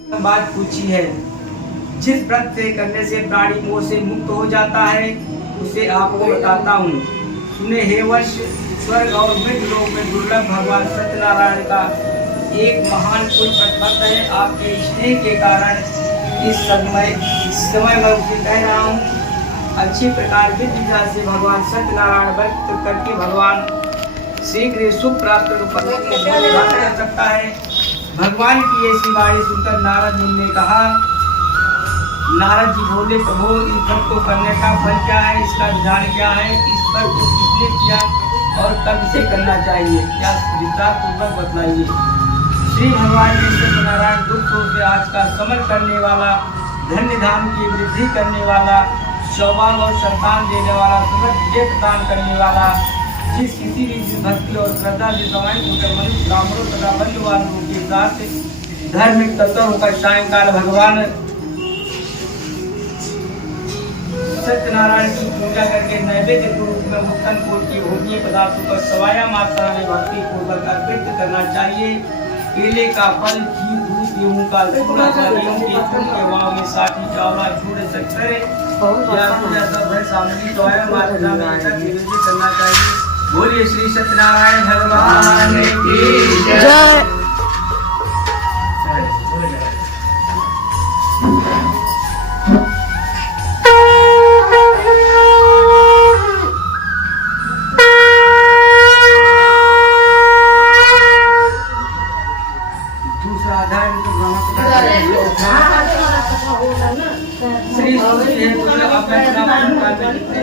बात पूछी है, जिस व्रत से करने से प्राणी मोह से मुक्त हो जाता है उसे आपको बताता हूँ। सुने हे वश, स्वर्ग और मृत लोक में दुर्लभ भगवान सत्यनारायण का एक महान पुण्य भक्त है। आपके स्नेह के कारण इस समय मैं उसे कह रहा हूँ। अच्छी प्रकार विधि विधान से भगवान सत्यनारायण व्रत करके भगवान शीघ्र सुख प्राप्त कर सकता है। भगवान की ऐसी वाणी सुनकर नारद मुनि ने कहा, नारद जी बोले, प्रभु इस व्रत को करने का फल क्या है, इसका विधान क्या है, इस पर को किसने किया और कब इसे करना चाहिए, क्या विस्तार पूर्वक बतलाइए। श्री भगवान ने सत्यनारायण दुखों से आज का समर करने वाला, धन्य धाम की वृद्धि करने वाला, सौभाग्य और संतान देने वाला, समृद्धि प्रदान करने वाला, जिस किसी भी भक्ति और श्रद्धा से समाहित होकर मनुष्य ब्राह्मणों तथा बंधुवालों के साथ धार्मिक तत्व होकर सायंकाल भगवान सत्यनारायण की पूजा करके नैवेद्य के रूप में उत्तम कोटि की भोजनीय पदार्थों पर सवाया मात्रा में भक्ति पूर्वक अर्पित करना चाहिए। केले का फल, घी, दूध, गेहूं का टुकड़ा, गेहूं के फूल के भाव में साथी चावला, गुड़, शक्कर सब सामग्री सवाया मात्रा में निवेदित करना चाहिए। बोलिए श्री सत्यनारायण भगवान की जय।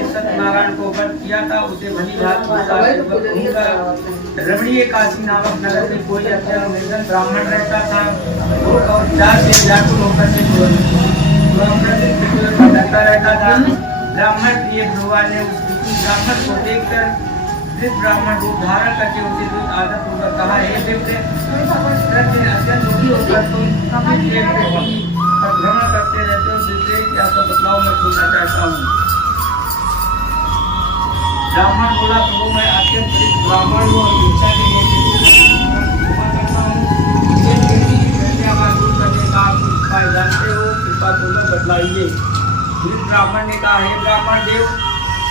सत्यनारायण को व्रत किया था उसे भली रमणीय काशी नामक नगर में कोई अत्यंत निर्धन ब्राह्मण रहता था। और चार से व्याकुल होकर रहता था। ब्राह्मण प्रिय भगवान ने उस ब्राह्मण को देखकर वृद्ध ब्राह्मण रूप धारण करके उसे कोई आदर पूर्वक कहा, हे विप्र, प्रतिदिन अत्यंत दुखी होकर तुम भ्रमण करते रहते हो, दूसरे क्या सब बदलाव मैं सुनना चाहता हूँ। ब्राह्मण बोला, प्रभु मैं अत्यंत गरीब ब्राह्मण हूँ और भिक्षा के लिए करता हूँ। दूर करने का आप उपाय जानते हो, कृपा पूर्वक बतलाइए। वृद्ध ब्राह्मण ने कहा, हे ब्राह्मण देव,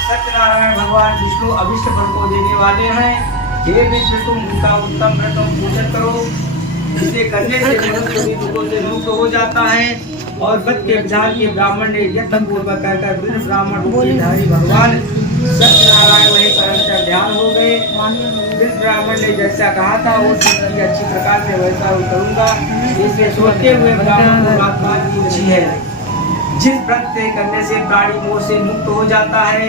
सत्यनारायण भगवान विष्णु अभिष्ट फल को देने वाले हैं। हे विष्णु, तुम उनका उत्तम व्रत पूजन करो, इसे करने से मनुष्य सभी दुखों से मुक्त हो जाता है। और व्रत के विधान के ब्राह्मण ने यत्न पूर्वक कहकर वृद्ध ब्राह्मण रूपधारी भगवान सत्यनारायण वही परम ध्यान हो गए। वृद्ध ब्राह्मण ने जैसा कहा था वो की अच्छी प्रकार से वैसा करूंगा। इसे सोचते हुए ब्राह्मण को बात पूछी है, जिस व्रत से करने से प्राणी मोह से मुक्त हो जाता है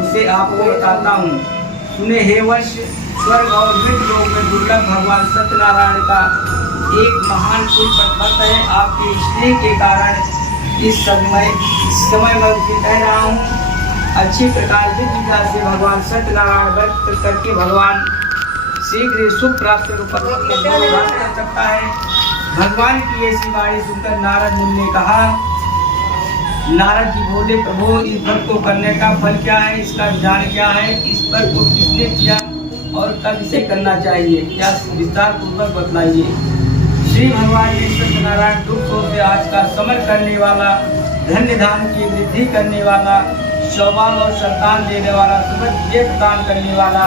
उसे आपको बताता हूँ। सुने हे वश, स्वर्ग और मृत लोक में दुर्लभ भगवान सत्यनारायण का एक महान पुण्य भक्त है। आपके स्नेह के कारण इस समय मैं उसे कह रहा हूँ। अच्छी प्रकार विधि विधान से भगवान सत्यनारायण व्रत करके भगवान शीघ्र सुख प्राप्त कर सकता है। भगवान की ऐसी वाणी सुनकर नारद मुनि ने कहा, नारद जी बोले, प्रभु इस व्रत को करने का फल क्या है, इसका विधान क्या है, इस पर को किसने किया और कब इसे करना चाहिए, क्या विस्तार पूर्वक बतलाइए। श्री भगवान ने सत्यनारायण दुखों से आज का समर करने वाला, धन्य धाम की वृद्धि करने वाला, सौभाग्य और संतान देने वाला, समृद्धि प्रदान करने वाला,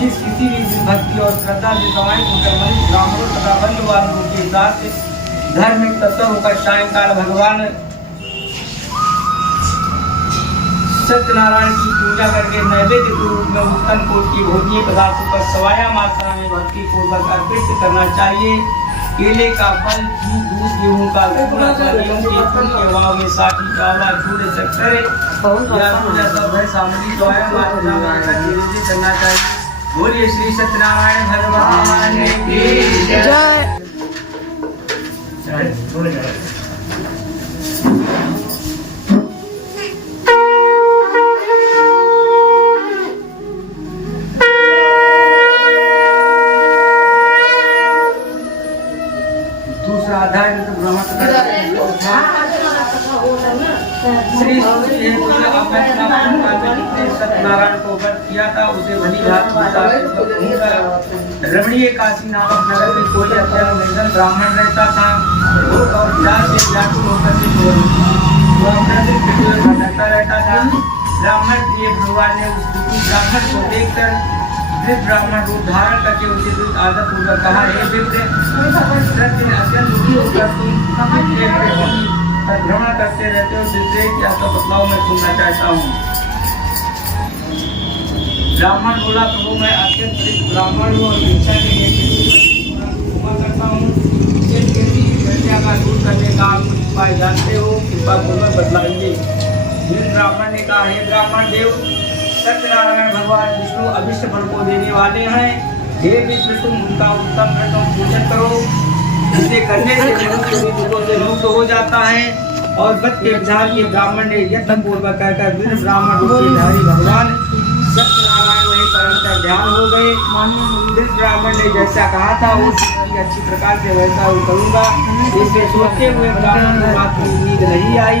जिस किसी भी भक्ति और श्रद्धा से समाहित होकर मनुष्य ब्राह्मणों तथा बंधुवालों के साथ धार्मिक तत्व होकर सायंकाल भगवान सत्यनारायण की पूजा करके नैवेद्य के रूप में उत्तम कोटि की भोजनीय पदार्थों पर सवाया मात्रा में भक्ति पूर्वक अर्पित करना चाहिए। केले का फल, घी, दूध, गेहूं का टुकड़ा, गेहूं के फूल के भाव में साथी चावला, गुड़, शक्कर सब सामग्री सवाया मात्रा में निवेदित करना चाहिए। बोलिए श्री सत्यनारायण भगवान की जय। श्री सत्यनारायण को व्रत किया था उसे भली रमणीय काशी नामक नगर में कोई अत्यंत निर्धन ब्राह्मण रहता था। और व्याकुल होकर के वो अपना दिल भटकता रहता था। ब्राह्मण प्रिय भगवान ने उस विपुल ब्राह्मण को देखकर फिर ब्राह्मण रूप धारण करके उनके दूत आदर पूर्वक कहा, हे विप्र, प्रतिदिन अत्यंत दुखी होकर तुम भ्रमण करते रहते हो, विप्र की आपका बतलाव मैं सुनना चाहता हूँ। ब्राह्मण बोला, प्रभु मैं अत्यंत ब्राह्मण हूँ और हिंसा के लिए क्षमा करता हूँ। का दूर करने का आप कुछ उपाय जानते हो, कृपा पूर्वक बतलाइए। फिर ब्राह्मण ने कहा, हे ब्राह्मण देव, सत्यनारायण भगवान विष्णु अभिष्ट फल को देने वाले हैं। हे विष्णु, तुम उनका उत्तम व्रतों पूजन करो, इसे करने से मनुष्य दुखों से मुक्त हो जाता है। और व्रत के विधान के ब्राह्मण ने यत्न पूर्वक कहकर वीर ब्राह्मण रूपधारी भगवान सत्यनारायण वही परम ध्यान हो गए। फिर ब्राह्मण ने जैसा कहा था उसकी अच्छी प्रकार से वैसा करूंगा, इसे सोचते हुए ब्राह्मण को बात की उम्मीद नहीं आई।